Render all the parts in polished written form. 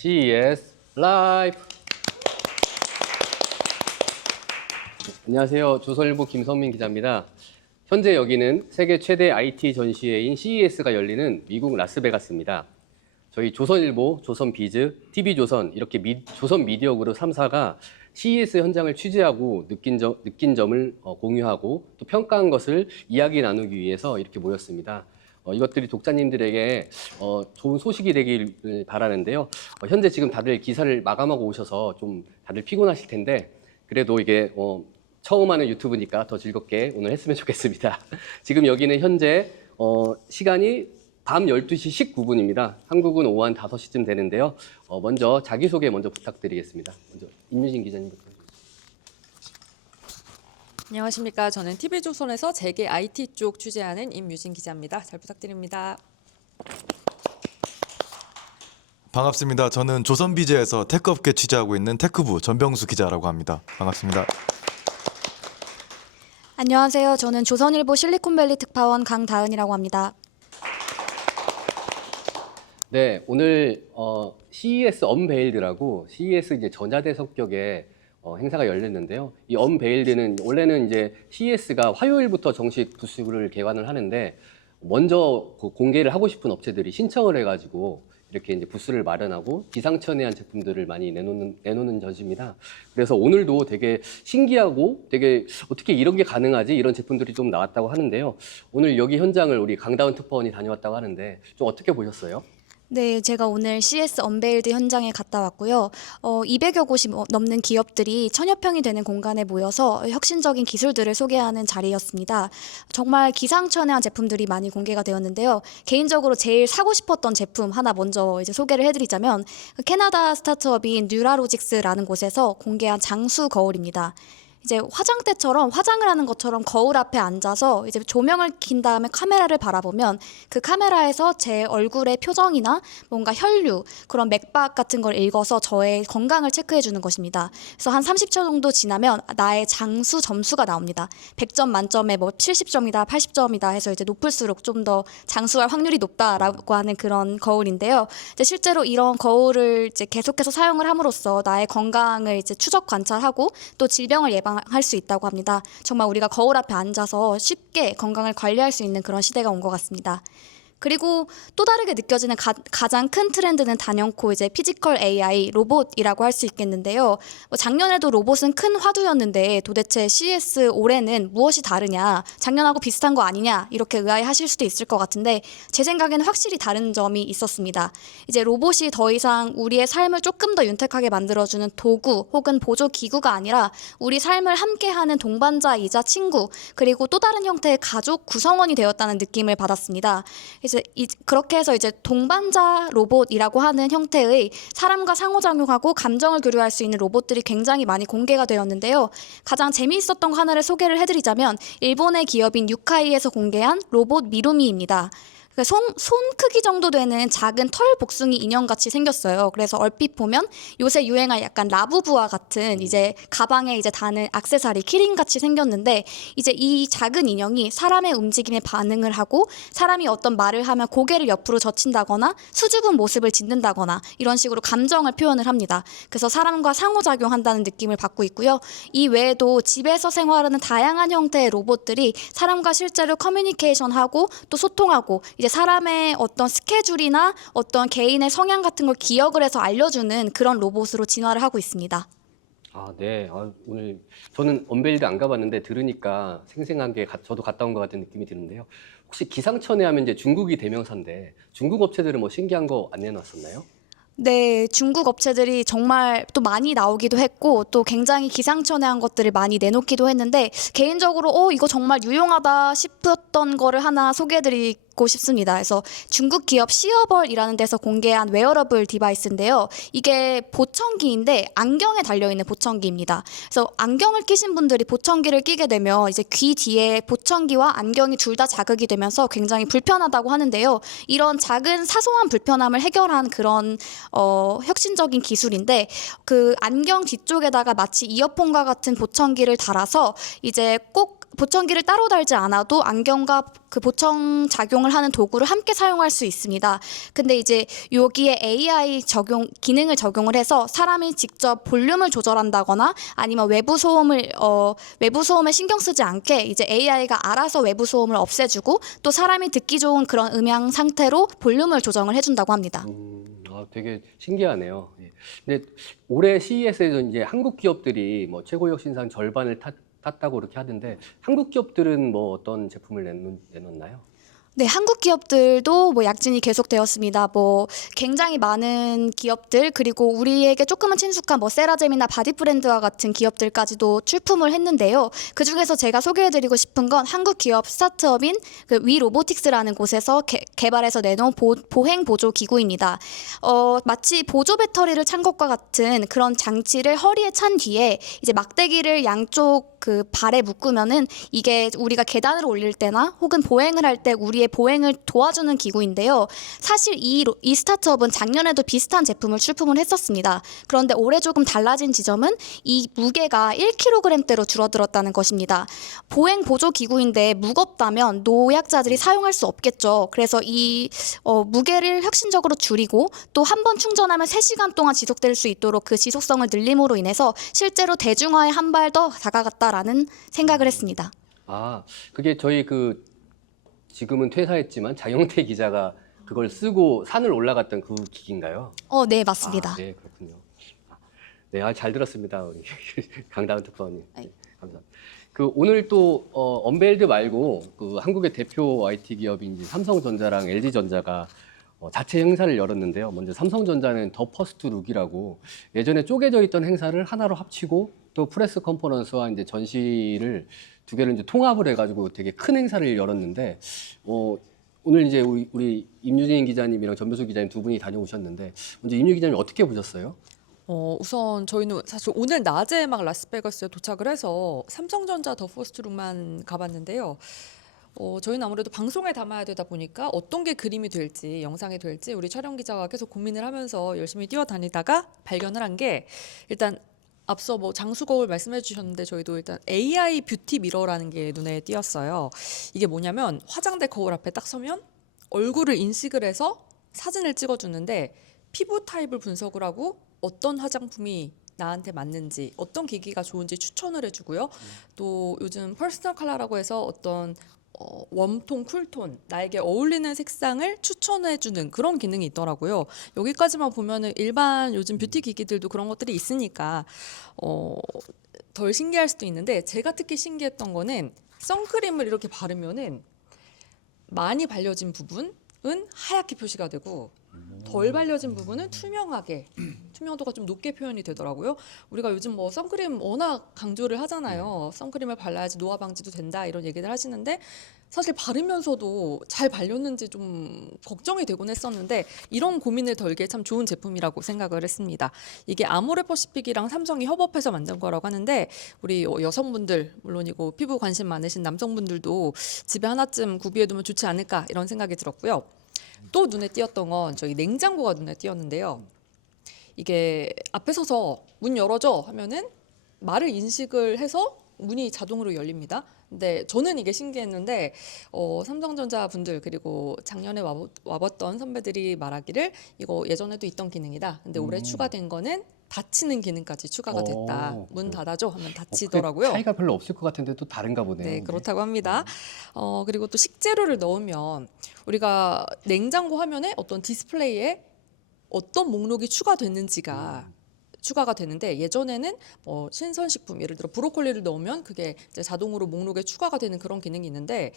CES 라이브. 안녕하세요. 조선일보 김선민 기자입니다. 현재 여기는 세계 최대 IT 전시회인 CES가 열리는 미국 라스베가스입니다. 저희 조선일보, 조선비즈, TV조선 이렇게 조선 미디어 그룹 3사가 CES 현장을 취재하고 느낀 점을 공유하고 또 평가한 것을 이야기 나누기 위해서 이렇게 모였습니다. 이것들이 독자님들에게 좋은 소식이 되길 바라는데요. 현재 지금 다들 기사를 마감하고 오셔서 좀 다들 피곤하실 텐데 그래도 이게 처음 하는 유튜브니까 더 즐겁게 오늘 했으면 좋겠습니다. 지금 여기는 현재 시간이 밤 12시 19분입니다. 한국은 오후 한 5시쯤 되는데요. 먼저 자기소개 먼저 부탁드리겠습니다. 먼저 임유진 기자님부터. 안녕하십니까. 저는 TV조선에서 재계 IT 쪽 취재하는 임유진 기자입니다. 잘 부탁드립니다. 반갑습니다. 저는 조선비즈에서 테크업계 취재하고 있는 테크부 전병수 기자라고 합니다. 반갑습니다. 안녕하세요. 저는 조선일보 실리콘밸리 특파원 강다은이라고 합니다. 네, 오늘 CES 언베일드라고 CES 이제 전야대 성격의 행사가 열렸는데요. 이 언베일드는 원래는 이제 CES가 화요일부터 정식 부스를 개관을 하는데 먼저 공개를 하고 싶은 업체들이 신청을 해가지고 이렇게 이제 부스를 마련하고 기상천외한 제품들을 많이 내놓는 전시입니다. 그래서 오늘도 되게 신기하고 되게 어떻게 이런 게 가능하지? 이런 제품들이 좀 나왔다고 하는데요. 오늘 여기 현장을 우리 강다은 특파원이 다녀왔다고 하는데 좀 어떻게 보셨어요? 네, 제가 오늘 CS 언베일드 현장에 갔다 왔고요. 200여 곳이 넘는 기업들이 천여 평이 되는 공간에 모여서 혁신적인 기술들을 소개하는 자리였습니다. 정말 기상천외한 제품들이 많이 공개가 되었는데요. 개인적으로 제일 사고 싶었던 제품 하나 먼저 이제 소개를 해드리자면 캐나다 스타트업인 뉴라로직스라는 곳에서 공개한 장수 거울입니다. 이제 화장대처럼 화장을 하는 것처럼 거울 앞에 앉아서 이제 조명을 킨 다음에 카메라를 바라보면 그 카메라에서 제 얼굴의 표정이나 뭔가 혈류, 그런 맥박 같은 걸 읽어서 저의 건강을 체크해 주는 것입니다. 그래서 한 30초 정도 지나면 나의 장수 점수가 나옵니다. 100점 만점에 뭐 70점이다, 80점이다 해서 이제 높을수록 좀 더 장수할 확률이 높다라고 하는 그런 거울인데요. 이제 실제로 이런 거울을 이제 계속해서 사용을 함으로써 나의 건강을 이제 추적 관찰하고 또 질병을 예방할 수 있다고 합니다. 정말 우리가 거울 앞에 앉아서 쉽게 건강을 관리할 수 있는 그런 시대가 온 것 같습니다. 그리고 또 다르게 느껴지는 가장 큰 트렌드는 단연코 이제 피지컬 AI, 로봇이라고 할 수 있겠는데요. 작년에도 로봇은 큰 화두였는데 도대체 CES 올해는 무엇이 다르냐, 작년하고 비슷한 거 아니냐 이렇게 의아해하실 수도 있을 것 같은데 제 생각에는 확실히 다른 점이 있었습니다. 이제 로봇이 더 이상 우리의 삶을 조금 더 윤택하게 만들어주는 도구 혹은 보조 기구가 아니라 우리 삶을 함께하는 동반자이자 친구, 그리고 또 다른 형태의 가족 구성원이 되었다는 느낌을 받았습니다. 이제 그렇게 해서 이제 동반자 로봇이라고 하는 형태의 사람과 상호작용하고 감정을 교류할 수 있는 로봇들이 굉장히 많이 공개가 되었는데요. 가장 재미있었던 거 하나를 소개를 해드리자면 일본의 기업인 유카이에서 공개한 로봇 미루미입니다. 손 크기 정도 되는 작은 털 복숭이 인형같이 생겼어요. 그래서 얼핏 보면 요새 유행할 약간 라부부와 같은 이제 가방에 이제 다는 액세서리 키링같이 생겼는데 이제 이 작은 인형이 사람의 움직임에 반응을 하고 사람이 어떤 말을 하면 고개를 옆으로 젖힌다거나 수줍은 모습을 짓는다거나 이런 식으로 감정을 표현을 합니다. 그래서 사람과 상호작용한다는 느낌을 받고 있고요. 이 외에도 집에서 생활하는 다양한 형태의 로봇들이 사람과 실제로 커뮤니케이션하고 또 소통하고 이제 사람의 어떤 스케줄이나 어떤 개인의 성향 같은 걸 기억을 해서 알려주는 그런 로봇으로 진화를 하고 있습니다. 아, 네. 오늘 저는 언베일드 안 가봤는데 들으니까 생생한 게 저도 갔다 온 것 같은 느낌이 드는데요. 혹시 기상천외 하면 이제 중국이 대명사인데 중국 업체들은 뭐 신기한 거 안 내놨었나요? 네, 중국 업체들이 정말 또 많이 나오기도 했고 또 굉장히 기상천외한 것들을 많이 내놓기도 했는데 개인적으로 이거 정말 유용하다 싶었던 거를 하나 소개해드리고 싶습니다. 그래서 중국 기업 시어벌이라는 데서 공개한 웨어러블 디바이스인데요. 이게 보청기인데 안경에 달려있는 보청기입니다. 그래서 안경을 끼신 분들이 보청기를 끼게 되면 이제 귀 뒤에 보청기와 안경이 둘 다 자극이 되면서 굉장히 불편하다고 하는데요. 이런 작은 사소한 불편함을 해결한 그런 혁신적인 기술인데 그 안경 뒤쪽에다가 마치 이어폰과 같은 보청기를 달아서 이제 꼭 보청기를 따로 달지 않아도 안경과 그 보청 작용을 하는 도구를 함께 사용할 수 있습니다. 근데 이제 여기에 AI 기능을 적용을 해서 사람이 직접 볼륨을 조절한다거나 아니면 외부 소음에 신경 쓰지 않게 이제 AI가 알아서 외부 소음을 없애주고 또 사람이 듣기 좋은 그런 음향 상태로 볼륨을 조정을 해준다고 합니다. 되게 신기하네요. 예. 근데 올해 CES에서 이제 한국 기업들이 뭐 최고 혁신상 절반을 탔다고 그렇게 하던데 한국 기업들은 뭐 어떤 제품을 내놓나요? 네, 한국 기업들도 뭐 약진이 계속되었습니다. 뭐 굉장히 많은 기업들 그리고 우리에게 조금은 친숙한 뭐 세라젬이나 바디브랜드와 같은 기업들까지도 출품을 했는데요. 그 중에서 제가 소개해드리고 싶은 건 한국 기업 스타트업인 그 위로보틱스라는 곳에서 개발해서 내놓은 보행 보조 기구입니다. 마치 보조 배터리를 찬 것과 같은 그런 장치를 허리에 찬 뒤에 이제 막대기를 양쪽 그 발에 묶으면은 이게 우리가 계단을 올릴 때나 혹은 보행을 할 때 우리의 보행을 도와주는 기구인데요. 사실 이 스타트업은 작년에도 비슷한 제품을 출품을 했었습니다. 그런데 올해 조금 달라진 지점은 이 무게가 1kg대로 줄어들었다는 것입니다. 보행 보조 기구인데 무겁다면 노약자들이 사용할 수 없겠죠. 그래서 이 무게를 혁신적으로 줄이고 또 한 번 충전하면 3시간 동안 지속될 수 있도록 그 지속성을 늘림으로 인해서 실제로 대중화에 한 발 더 다가갔다라는 생각을 했습니다. 그게 저희 지금은 퇴사했지만 장영태 기자가 그걸 쓰고 산을 올라갔던 그 기기인가요? 네, 맞습니다. 네, 그렇군요. 네, 잘 들었습니다, 우리 강다은 특파원님. 네, 감사합니다. 오늘 또 언베일드 말고 한국의 대표 IT 기업인 이제 삼성전자랑 LG전자가 자체 행사를 열었는데요. 먼저 삼성전자는 더 퍼스트 룩이라고 예전에 쪼개져 있던 행사를 하나로 합치고 또 프레스 컨퍼런스와 이제 전시를 두 개를 이제 통합을 해가지고 되게 큰 행사를 열었는데 오늘 이제 우리 임유진 기자님이랑 전병수 기자님 두 분이 다녀오셨는데 먼저 임유 기자님 어떻게 보셨어요? 우선 저희는 사실 오늘 낮에 막 라스베가스에 도착을 해서 삼성전자 더 퍼스트룩만 가봤는데요. 저희는 아무래도 방송에 담아야 되다 보니까 어떤 게 그림이 될지 영상이 될지 우리 촬영 기자가 계속 고민을 하면서 열심히 뛰어다니다가 발견을 한 게 일단 앞서 뭐 장수 거울 말씀해 주셨는데 저희도 일단 AI 뷰티 미러라는 게 눈에 띄었어요. 이게 뭐냐면 화장대 거울 앞에 딱 서면 얼굴을 인식을 해서 사진을 찍어주는데 피부 타입을 분석을 하고 어떤 화장품이 나한테 맞는지 어떤 기기가 좋은지 추천을 해주고요. 또 요즘 퍼스널 컬러라고 해서 어떤 웜톤, 쿨톤, 나에게 어울리는 색상을 추천해주는 그런 기능이 있더라고요. 여기까지만 보면은 일반 요즘 뷰티 기기들도 그런 것들이 있으니까 덜 신기할 수도 있는데 제가 특히 신기했던 거는 선크림을 이렇게 바르면은 많이 발려진 부분은 하얗게 표시가 되고 덜 발려진 부분은 투명도가 좀 높게 표현이 되더라고요. 우리가 요즘 뭐 선크림 워낙 강조를 하잖아요. 선크림을 발라야지 노화 방지도 된다 이런 얘기들 하시는데 사실 바르면서도 잘 발렸는지 좀 걱정이 되곤 했었는데 이런 고민을 덜게 참 좋은 제품이라고 생각을 했습니다. 이게 아모레퍼시픽이랑 삼성이 협업해서 만든 거라고 하는데 우리 여성분들 물론이고 피부 관심 많으신 남성분들도 집에 하나쯤 구비해두면 좋지 않을까 이런 생각이 들었고요. 또 눈에 띄었던 건 저희 냉장고가 눈에 띄었는데요. 이게 앞에 서서 문 열어줘 하면은 말을 인식을 해서 문이 자동으로 열립니다. 근데 저는 이게 신기했는데 삼성전자 분들 그리고 작년에 와봤던 선배들이 말하기를 이거 예전에도 있던 기능이다. 근데 올해 추가된 거는 닫히는 기능까지 추가가 됐다. 문 닫아줘 하면 닫히더라고요. 차이가 별로 없을 것 같은데 또 다른가 보네요. 네, 그렇다고 합니다. 그리고 또 식재료를 넣으면 우리가 냉장고 화면에 어떤 디스플레이에 어떤 목록이 추가됐는지가 추가가 되는데 예전에는 뭐 신선식품 예를 들어 브로콜리를 넣으면 그게 이제 자동으로 목록에 추가가 되는 그런 기능이 있는데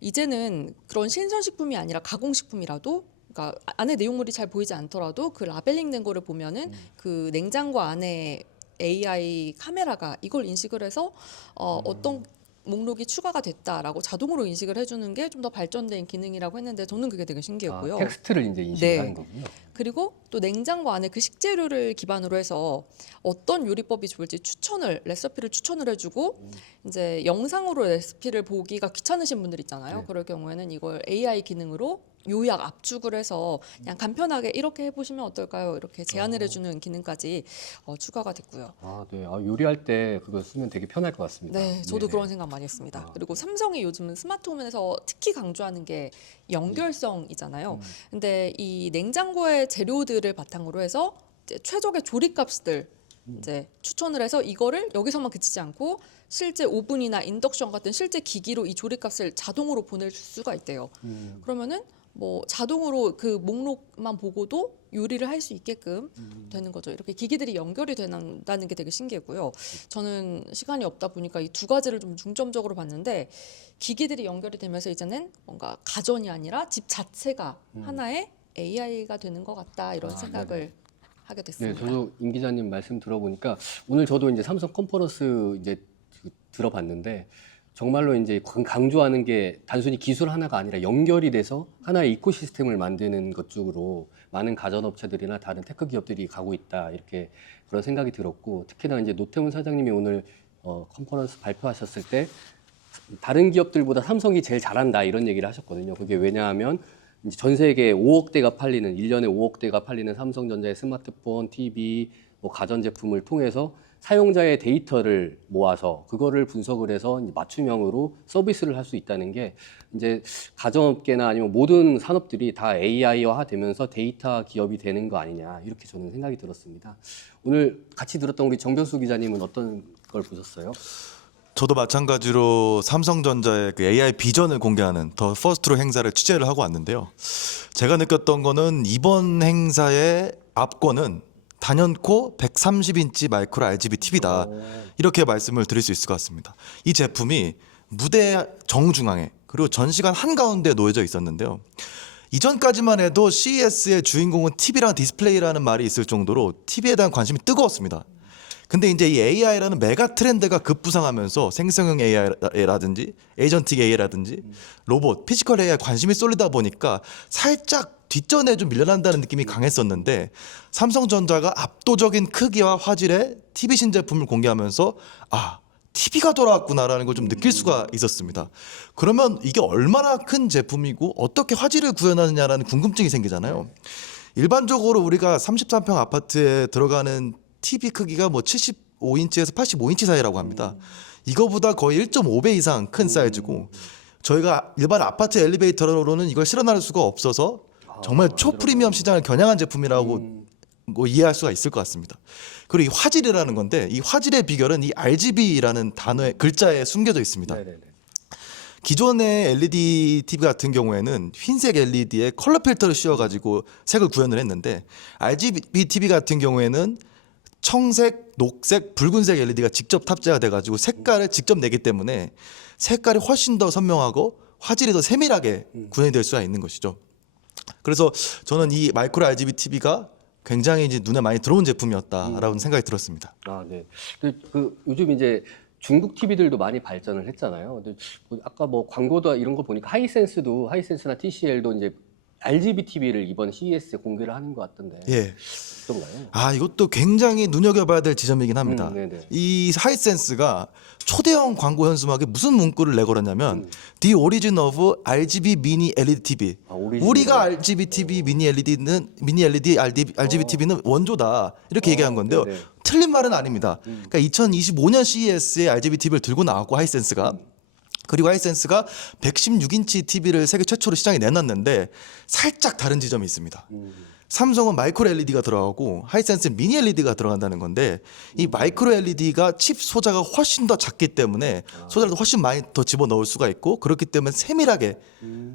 이제는 그런 신선식품이 아니라 가공식품이라도 그러니까 안에 내용물이 잘 보이지 않더라도 그 라벨링 된 거를 보면은 그 냉장고 안에 AI 카메라가 이걸 인식을 해서 어떤 목록이 추가가 됐다라고 자동으로 인식을 해주는 게 좀 더 발전된 기능이라고 했는데 저는 그게 되게 신기했고요. 텍스트를 이제 인식하는 거군요. 그리고 또 냉장고 안에 그 식재료를 기반으로 해서 어떤 요리법이 좋을지 레시피를 추천을 해주고 이제 영상으로 레시피를 보기가 귀찮으신 분들 있잖아요. 네. 그럴 경우에는 이걸 AI 기능으로 요약 압축을 해서 그냥 간편하게 이렇게 해보시면 어떨까요? 이렇게 제안을 해주는 기능까지 추가가 됐고요. 아, 네. 아, 요리할 때 그거 쓰면 되게 편할 것 같습니다. 네, 저도 네네. 그런 생각 많이 했습니다. 아, 그리고 삼성이 요즘은 스마트홈에서 특히 강조하는 게 연결성이잖아요. 근데 이 냉장고의 재료들을 바탕으로 해서 이제 최적의 조립값들 이제 추천을 해서 이거를 여기서만 그치지 않고 실제 오븐이나 인덕션 같은 실제 기기로 이 조립값을 자동으로 보낼 수가 있대요. 그러면은 뭐 자동으로 그 목록만 보고도 요리를 할 수 있게끔 되는 거죠. 이렇게 기기들이 연결이 된다는 게 되게 신기했고요. 저는 시간이 없다 보니까 이 두 가지를 좀 중점적으로 봤는데 기기들이 연결이 되면서 이제는 뭔가 가전이 아니라 집 자체가 하나의 AI가 되는 것 같다 이런 생각을 네네. 하게 네, 됐습니다. 저도 임 기자님 말씀 들어보니까 오늘 저도 이제 삼성 컨퍼런스 이제 들어봤는데 정말로 이제 강조하는 게 단순히 기술 하나가 아니라 연결이 돼서 하나의 이코시스템을 만드는 것 쪽으로 많은 가전업체들이나 다른 테크 기업들이 가고 있다 이렇게 그런 생각이 들었고 특히나 이제 노태훈 사장님이 오늘 컨퍼런스 발표하셨을 때 다른 기업들보다 삼성이 제일 잘한다 이런 얘기를 하셨거든요. 그게 왜냐하면 이제 전 세계에 5억 대가 팔리는 1년에 5억 대가 팔리는 삼성전자의 스마트폰, TV, 뭐 가전제품을 통해서 사용자의 데이터를 모아서 그거를 분석을 해서 이제 맞춤형으로 서비스를 할 수 있다는 게 이제 가전업계나 아니면 모든 산업들이 다 AI화 되면서 데이터 기업이 되는 거 아니냐 이렇게 저는 생각이 들었습니다. 오늘 같이 들었던 우리 정병수 기자님은 어떤 걸 보셨어요? 저도 마찬가지로 삼성전자의 그 AI 비전을 공개하는 더 퍼스트로 행사를 취재를 하고 왔는데요. 제가 느꼈던 거는 이번 행사의 압권은 단연코 130인치 마이크로 RGB TV다. 이렇게 말씀을 드릴 수 있을 것 같습니다. 이 제품이 무대 정중앙에 그리고 전시관 한가운데에 놓여져 있었는데요. 이전까지만 해도 CES의 주인공은 TV랑 디스플레이라는 말이 있을 정도로 TV에 대한 관심이 뜨거웠습니다. 근데 이제 이 AI라는 메가 트렌드가 급부상하면서 생성형 AI라든지 에이전틱 AI라든지 로봇, 피지컬 AI 관심이 쏠리다 보니까 살짝 뒷전에 좀 밀려난다는 느낌이 강했었는데 삼성전자가 압도적인 크기와 화질의 TV 신제품을 공개하면서 아, TV가 돌아왔구나라는 걸 좀 느낄 수가 있었습니다. 그러면 이게 얼마나 큰 제품이고 어떻게 화질을 구현하느냐라는 궁금증이 생기잖아요. 일반적으로 우리가 33평 아파트에 들어가는 TV 크기가 뭐 75인치에서 85인치 사이라고 합니다. 이거보다 거의 1.5배 이상 큰 사이즈고 저희가 일반 아파트 엘리베이터로는 이걸 실어나를 수가 없어서 정말 초프리미엄 시장을 겨냥한 제품이라고 뭐 이해할 수가 있을 것 같습니다. 그리고 이 화질이라는 건데 이 화질의 비결은 이 RGB라는 단어의 글자에 숨겨져 있습니다. 네네네. 기존의 LED TV 같은 경우에는 흰색 LED에 컬러 필터를 씌워가지고 색을 구현을 했는데 RGB TV 같은 경우에는 청색, 녹색, 붉은색 LED가 직접 탑재가 돼가지고 색깔을 직접 내기 때문에 색깔이 훨씬 더 선명하고 화질이 더 세밀하게 구현이 될 수가 있는 것이죠. 그래서 저는 이 마이크로 RGB TV가 굉장히 이제 눈에 많이 들어온 제품이었다라고 생각이 들었습니다. 아, 네. 그 요즘 이제 중국 TV들도 많이 발전을 했잖아요. 근데 아까 뭐 광고도 이런 거 보니까 하이센스나 TCL도 이제 RGB TV를 이번 CES에 공개를 하는 것 같던데. 예. 어떤가요? 아, 이것도 굉장히 눈여겨봐야 될 지점이긴 합니다. 네네. 이 하이센스가 초대형 광고 현수막에 무슨 문구를 내걸었냐면 The origin of RGB mini LED TV. 아, 오리지널. 우리가 RGB TV mini LED RGB TV는 원조다 이렇게 얘기한 건데요. 네네. 틀린 말은 아닙니다. 그러니까 2025년 CES에 RGB TV를 들고 나왔고 하이센스가 그리고 하이센스가 116인치 TV를 세계 최초로 시장에 내놨는데 살짝 다른 지점이 있습니다. 삼성은 마이크로 LED가 들어가고 하이센스는 미니 LED가 들어간다는 건데 이 마이크로 LED가 칩 소자가 훨씬 더 작기 때문에 소자를 훨씬 많이 더 집어넣을 수가 있고 그렇기 때문에 세밀하게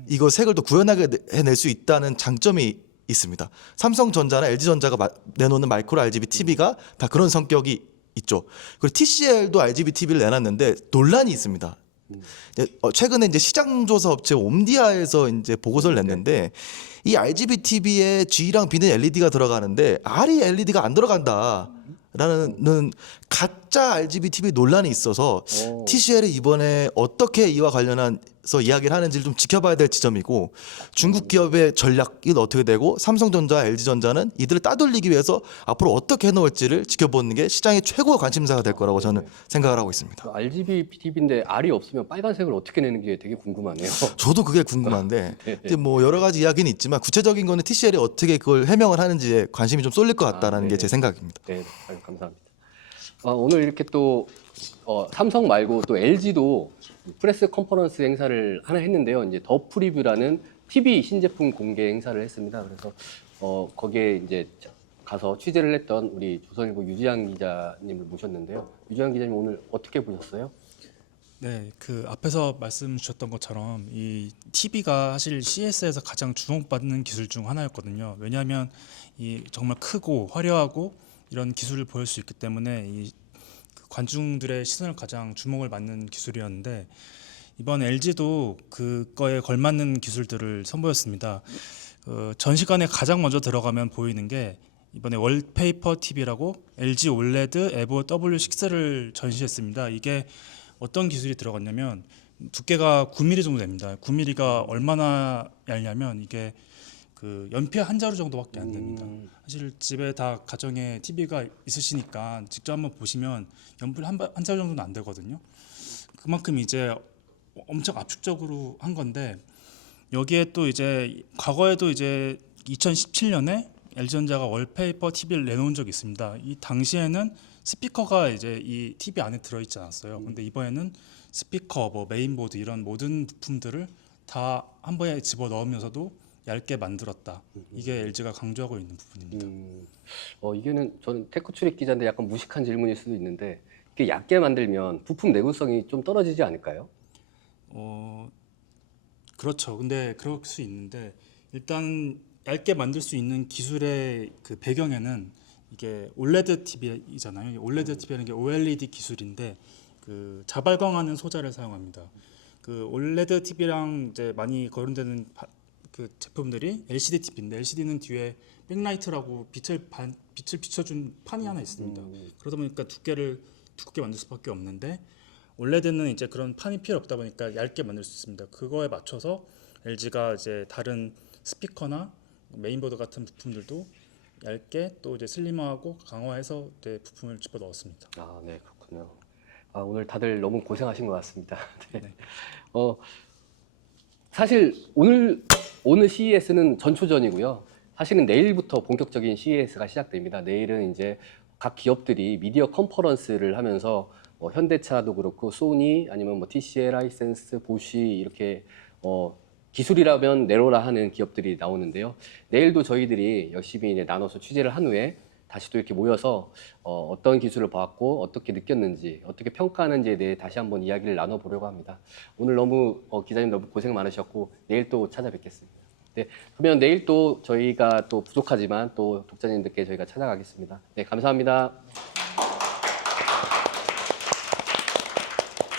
이거 색을 더 구현하게 해낼 수 있다는 장점이 있습니다. 삼성전자나 LG전자가 내놓는 마이크로 RGB TV가 다 그런 성격이 있죠. 그리고 TCL도 RGB TV를 내놨는데 논란이 있습니다. 최근에 이제 시장 조사 업체 옴디아에서 이제 보고서를 냈는데 이 RGB TV에 G랑 B는 LED가 들어가는데 R이 LED가 안 들어간다라는 가짜 RGB TV 논란이 있어서 TCL이 이번에 어떻게 이와 관련한 이야기를 하는지를 좀 지켜봐야 될 지점이고 중국 기업의 전략이 어떻게 되고 삼성전자, LG전자는 이들을 따돌리기 위해서 앞으로 어떻게 해놓을지를 지켜보는 게 시장의 최고의 관심사가 될 거라고 저는 생각을 하고 있습니다. RGB TV인데 R이 없으면 빨간색을 어떻게 내는 게 되게 궁금하네요. 저도 그게 궁금한데 네. 이제 뭐 여러 가지 이야기는 있지만 구체적인 거는 TCL이 어떻게 그걸 해명을 하는지에 관심이 좀 쏠릴 것 같다라는 게 제 생각입니다. 네, 아유, 감사합니다. 오늘 이렇게 또 삼성 말고 또 LG도 프레스 컨퍼런스 행사를 하나 했는데요. 이제 더 프리뷰라는 TV 신제품 공개 행사를 했습니다. 그래서 거기에 이제 가서 취재를 했던 우리 조선일보 유지한 기자님을 모셨는데요. 유지한 기자님 오늘 어떻게 보셨어요? 네, 그 앞에서 말씀 주셨던 것처럼 이 TV가 사실 CES에서 가장 주목받는 기술 중 하나였거든요. 왜냐하면 이 정말 크고 화려하고 이런 기술을 보일 수 있기 때문에 이 관중들의 시선을 가장 주목을 받는 기술이었는데 이번 LG도 그거에 걸맞는 기술들을 선보였습니다. 전시관에 가장 먼저 들어가면 보이는 게 이번에 월페이퍼 TV라고 LG 올레드 에보 W6를 전시했습니다. 이게 어떤 기술이 들어갔냐면 두께가 9mm 정도 됩니다. 9mm가 얼마나 얇냐면 이게 그 연필 한 자루 정도밖에 안 됩니다. 사실 집에 다 가정에 TV가 있으시니까 직접 한번 보시면 연필 한 자루 정도는 안 되거든요. 그만큼 이제 엄청 압축적으로 한 건데 여기에 또 이제 과거에도 이제 2017년에 LG전자가 월페이퍼 TV를 내놓은 적이 있습니다. 이 당시에는 스피커가 이제 이 TV 안에 들어있지 않았어요. 근데 이번에는 스피커, 뭐 메인보드 이런 모든 부품들을 다 한 번에 집어 넣으면서도 얇게 만들었다. 이게 LG가 강조하고 있는 부분입니다. 이게는 저는 테크 출입 기자인데 약간 무식한 질문일 수도 있는데 이게 얇게 만들면 부품 내구성이 좀 떨어지지 않을까요? 그렇죠. 근데 그럴 수 있는데 일단 얇게 만들 수 있는 기술의 그 배경에는 이게 올레드 TV이잖아요. 올레드 TV라는 게 OLED 기술인데 그 자발광하는 소자를 사용합니다. 그 올레드 TV랑 이제 많이 거론되는 그 제품들이 LCD TV인데 LCD는 뒤에 백라이트라고 빛을 비춰준 판이 하나 있습니다. 그러다 보니까 두께를 두껍게 만들 수밖에 없는데 올레드는 이제 그런 판이 필요 없다 보니까 얇게 만들 수 있습니다. 그거에 맞춰서 LG가 이제 다른 스피커나 메인보드 같은 부품들도 얇게 또 이제 슬림화하고 강화해서 이제 부품을 집어 넣었습니다. 아, 네, 그렇군요. 오늘 다들 너무 고생하신 것 같습니다. 네. 네. 사실 오늘 CES는 전초전이고요. 사실은 내일부터 본격적인 CES가 시작됩니다. 내일은 이제 각 기업들이 미디어 컨퍼런스를 하면서 현대차도 그렇고 소니 아니면 뭐 TCL, 하이센스, 보쉬 이렇게 기술이라면 내로라 하는 기업들이 나오는데요. 내일도 저희들이 열심히 이제 나눠서 취재를 한 후에 다시 또 이렇게 모여서 어떤 기술을 봐왔고 어떻게 느꼈는지 어떻게 평가하는지에 대해 다시 한번 이야기를 나눠보려고 합니다. 오늘 너무 기자님 너무 고생 많으셨고 내일 또 찾아뵙겠습니다. 네, 그러면 내일 또 저희가 또 부족하지만 또 독자님들께 저희가 찾아가겠습니다. 네, 감사합니다.